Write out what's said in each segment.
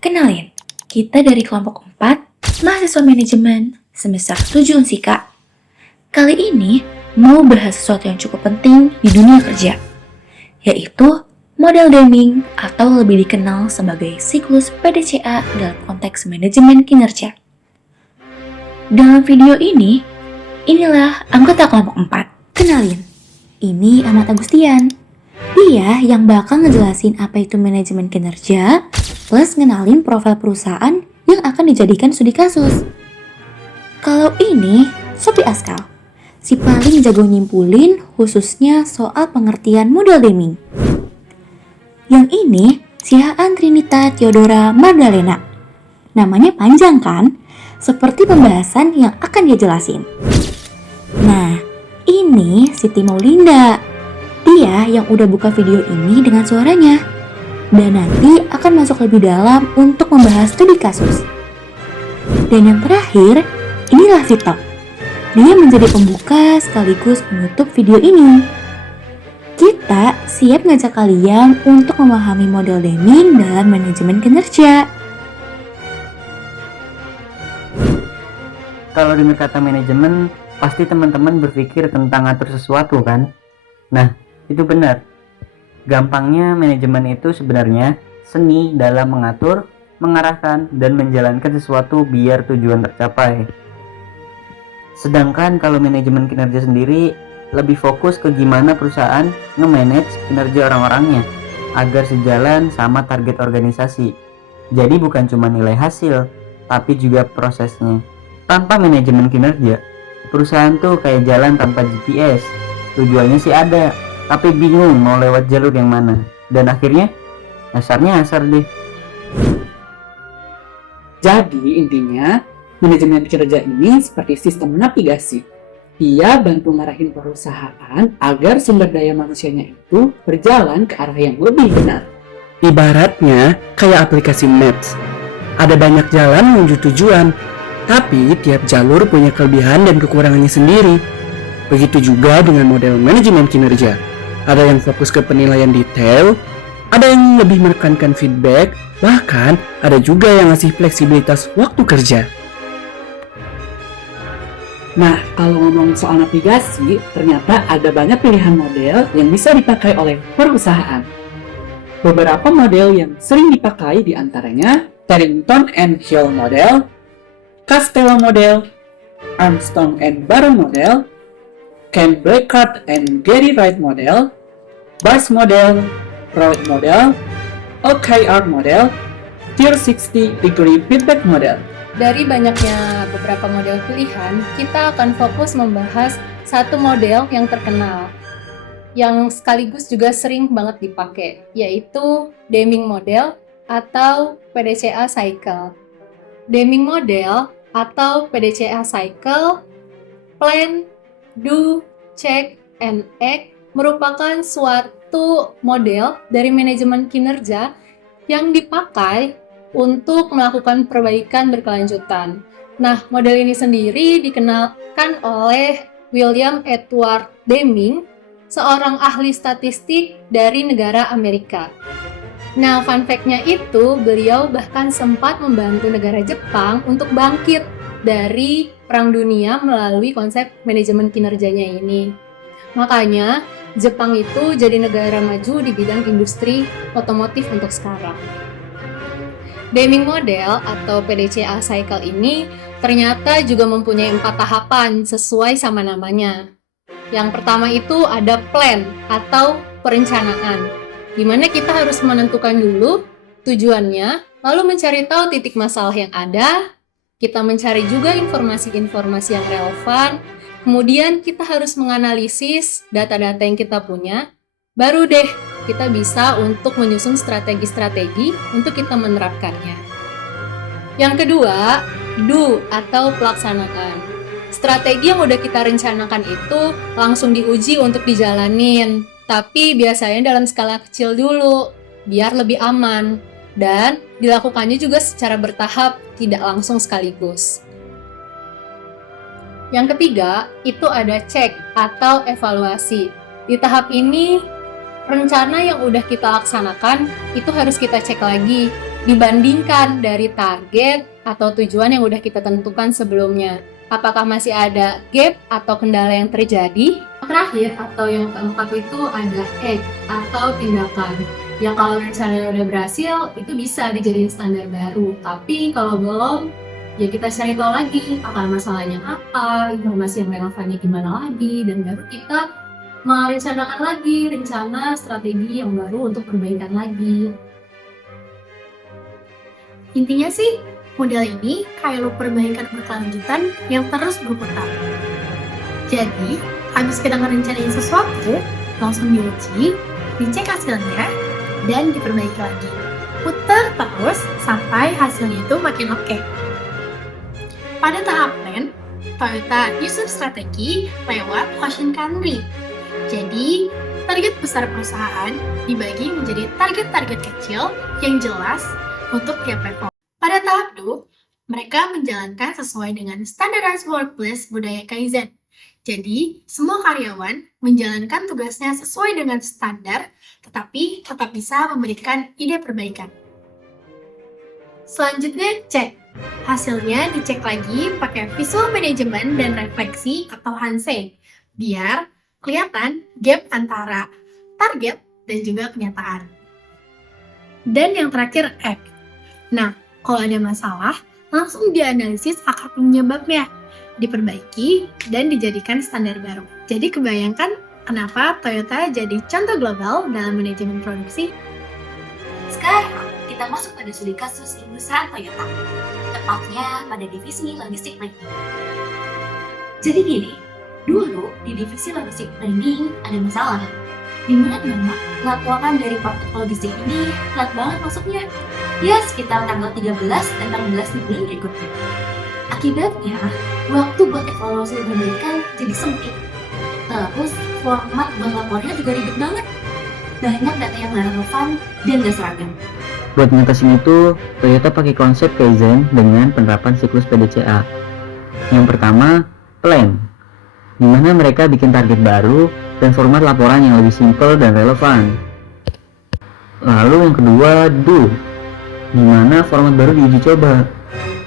Kenalin, kita dari kelompok 4, mahasiswa manajemen semester 7 Unsika. Kali ini mau bahas sesuatu yang cukup penting di dunia kerja, yaitu model Deming atau lebih dikenal sebagai siklus PDCA dalam konteks manajemen kinerja. Dalam video ini, inilah anggota kelompok 4. Kenalin, ini Ahmad Agustian. Dia yang bakal ngejelasin apa itu manajemen kinerja, plus ngenalin profil perusahaan yang akan dijadikan studi kasus. Kalau ini, Sophie Askal, si paling jago nyimpulin khususnya soal pengertian model Deming. Yang ini, si Haan Trinita Theodora Magdalena. Namanya panjang kan? Seperti pembahasan yang akan dia jelasin. Nah, ini Siti Maulinda. Dia yang udah buka video ini dengan suaranya. Dan nanti akan masuk lebih dalam untuk membahas studi kasus. Dan yang terakhir, inilah Vito. Dia menjadi pembuka sekaligus penutup video ini. Kita siap ngajak kalian untuk memahami model Deming dalam manajemen kinerja. Kalau dengar kata manajemen, pasti teman-teman berpikir tentang atur sesuatu kan? Nah, itu benar. Gampangnya manajemen itu sebenarnya seni dalam mengatur, mengarahkan, dan menjalankan sesuatu biar tujuan tercapai. Sedangkan kalau manajemen kinerja sendiri lebih fokus ke gimana perusahaan nge-manage kinerja orang-orangnya agar sejalan sama target organisasi. Jadi bukan cuma nilai hasil, tapi juga prosesnya. Tanpa manajemen kinerja, perusahaan tuh kayak jalan tanpa GPS. Tujuannya sih ada, tapi bingung mau lewat jalur yang mana. Dan akhirnya, dasarnya asar deh. Jadi intinya, manajemen kinerja ini seperti sistem navigasi. Dia bantu ngarahin perusahaan agar sumber daya manusianya itu berjalan ke arah yang lebih benar. Ibaratnya kayak aplikasi Maps. Ada banyak jalan menuju tujuan, tapi tiap jalur punya kelebihan dan kekurangannya sendiri. Begitu juga dengan model manajemen kinerja. Ada yang fokus ke penilaian detail, ada yang lebih menekankan feedback, bahkan ada juga yang ngasih fleksibilitas waktu kerja. Nah, kalau ngomong soal navigasi, ternyata ada banyak pilihan model yang bisa dipakai oleh perusahaan. Beberapa model yang sering dipakai diantaranya Terrington and Hill model, Castello model, Armstrong and Barrow model, Ken Blackhart and Gary Wright model, Bars model, Rowett model, OKR model, 360-degree feedback model. Dari banyaknya beberapa model pilihan, kita akan fokus membahas satu model yang terkenal, yang sekaligus juga sering banget dipakai, yaitu Deming model atau PDCA cycle. Deming model atau PDCA cycle, plan, do, check, and act merupakan suatu model dari manajemen kinerja yang dipakai untuk melakukan perbaikan berkelanjutan. Nah, model ini sendiri dikenalkan oleh William Edward Deming, seorang ahli statistik dari negara Amerika. Nah, fun fact-nya itu, beliau bahkan sempat membantu negara Jepang untuk bangkit dari Perang Dunia melalui konsep manajemen kinerjanya ini. Makanya, Jepang itu jadi negara maju di bidang industri otomotif untuk sekarang. Deming model atau PDCA cycle ini ternyata juga mempunyai 4 tahapan sesuai sama namanya. Yang pertama itu ada plan atau perencanaan, di mana kita harus menentukan dulu tujuannya, lalu mencari tahu titik masalah yang ada, kita mencari juga informasi-informasi yang relevan, kemudian kita harus menganalisis data-data yang kita punya, baru deh kita bisa untuk menyusun strategi-strategi untuk kita menerapkannya. Yang kedua, do atau pelaksanaan. Strategi yang udah kita rencanakan itu langsung diuji untuk dijalanin, tapi biasanya dalam skala kecil dulu, biar lebih aman. Dan dilakukannya juga secara bertahap, tidak langsung sekaligus. Yang ketiga, itu ada cek atau evaluasi. Di tahap ini, rencana yang udah kita laksanakan itu harus kita cek lagi dibandingkan dari target atau tujuan yang udah kita tentukan sebelumnya. Apakah masih ada gap atau kendala yang terjadi? Terakhir atau yang keempat itu ada act atau tindakan. Ya kalau rencananya udah berhasil, itu bisa dijadiin standar baru. Tapi kalau belum, ya kita cari tahu lagi akar masalahnya apa, informasi yang relevannya gimana lagi, dan baru kita merencanakan lagi rencana strategi yang baru untuk perbaikan lagi. Intinya sih, model ini kayak loop perbaikan berkelanjutan yang terus berputar. Jadi, habis kita ngerencanain sesuatu, langsung diuji, dicek hasilnya, dan diperbaiki lagi. Putar terus sampai hasilnya itu makin oke. Pada tahap plan, Toyota nyusun strategi lewat Hoshin Kanri. Jadi, target besar perusahaan dibagi menjadi target-target kecil yang jelas untuk tiap level. Pada tahap 2, mereka menjalankan sesuai dengan Standardized Workplace budaya Kaizen. Jadi, semua karyawan menjalankan tugasnya sesuai dengan standar, tetapi tetap bisa memberikan ide perbaikan. Selanjutnya, cek. Hasilnya dicek lagi pakai visual management dan refleksi atau Hansei, biar kelihatan gap antara target dan juga kenyataan. Dan yang terakhir, act. Nah, kalau ada masalah, langsung dianalisis akar penyebabnya, diperbaiki, dan dijadikan standar baru. Jadi kebayangkan kenapa Toyota jadi contoh global dalam manajemen produksi? Sekarang, kita masuk pada studi kasus di perusahaan Toyota, tepatnya pada divisi logistik planning. Jadi gini, dulu di divisi logistik planning ada masalah, di mana memang laporan dari praktek logistik ini telat banget masuknya. Ya, sekitar tanggal 13 dan 16 di bulan berikutnya. Akibatnya, waktu buat evaluasi perbaikan jadi sempit. Terus, format buat laporannya juga ribet banget. Banyak data yang nggak relevan dan nggak seragam. Buat ngatasin itu, Toyota pakai konsep Kaizen dengan penerapan siklus PDCA. Yang pertama, plan, di mana mereka bikin target baru dan format laporan yang lebih simpel dan relevan. Lalu yang kedua, do, di mana format baru diuji coba.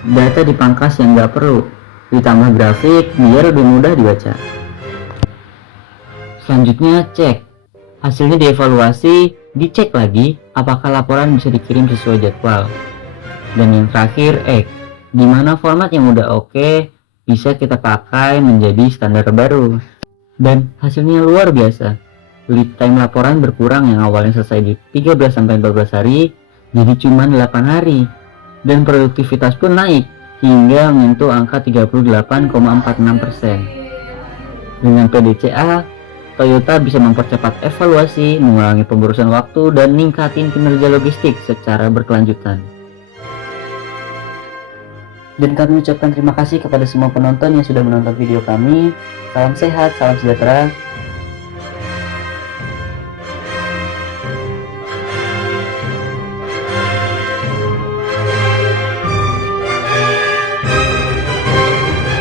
Data dipangkas yang nggak perlu, ditambah grafik biar lebih mudah dibaca. Selanjutnya, cek. Hasilnya dievaluasi, dicek lagi apakah laporan bisa dikirim sesuai jadwal. Dan yang terakhir, act, di mana format yang udah oke bisa kita pakai menjadi standar baru. Dan hasilnya luar biasa. Lead time laporan berkurang yang awalnya selesai di 13-14 hari jadi cuma 8 hari. Dan produktivitas pun naik hingga menyentuh angka 38,46%. Dengan PDCA, Toyota bisa mempercepat evaluasi, mengurangi pemburusan waktu, dan ningkatin kinerja logistik secara berkelanjutan. Dan kami ucapkan terima kasih kepada semua penonton yang sudah menonton video kami. Salam sehat, salam sejahtera.